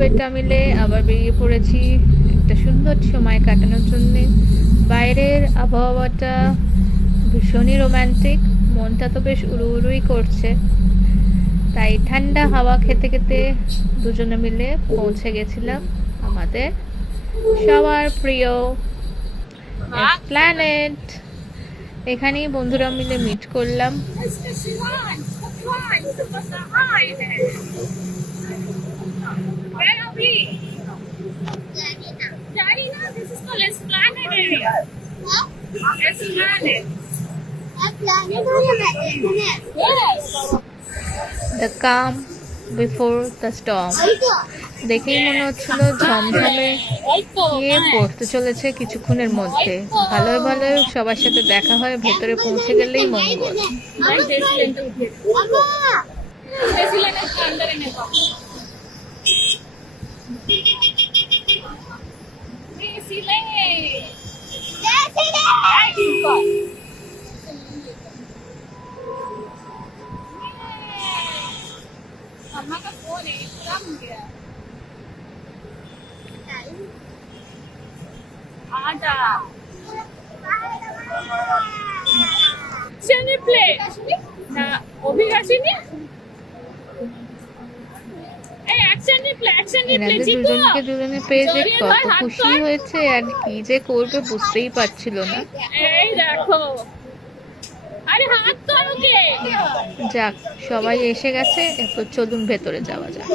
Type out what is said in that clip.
বেটা মিলে আবার বেরিয়ে পড়েছি একটা সুন্দর সময় কাটানোর জন্যে। বাইরের আবহাওয়াটা ভীষণই রোম্যান্টিক, মনটা তো বেশ উড়ু উড়ুই করছে। তাই ঠান্ডা হাওয়া খেতে খেতে দুজনে মিলে পৌঁছে গেছিলাম আমাদের সবার প্রিয় প্ল্যানেট। এখানেই বন্ধুরা মিলে মিট করলাম। Where are we? Jarina, this is called Esplanade area. Esplanade. Yes. The calm before the storm. দেখেই মনে হচ্ছিল ঝমঝমে গিয়ে পড়তে চলেছে কিছুক্ষণের মধ্যে। ভালোই ভালোই সবার সাথে দেখা হয়, ভেতরে পৌঁছে গেলেই মঙ্গল। मम्मा का फोन है पूरा हो गया आजा चने प्ले ना অভিলাষিনী এই অ্যাকশন প্লে এনাদের দুজনকে দুজনে পেয়ে যে কত খুশি হয়েছে আর কি যে করবে বুঝতেই পারছিল না। এই দেখো আরে হাত করো কে যাক, সবাই এসে গেছে, এরপর চলুন ভেতরে যাওয়া যাক।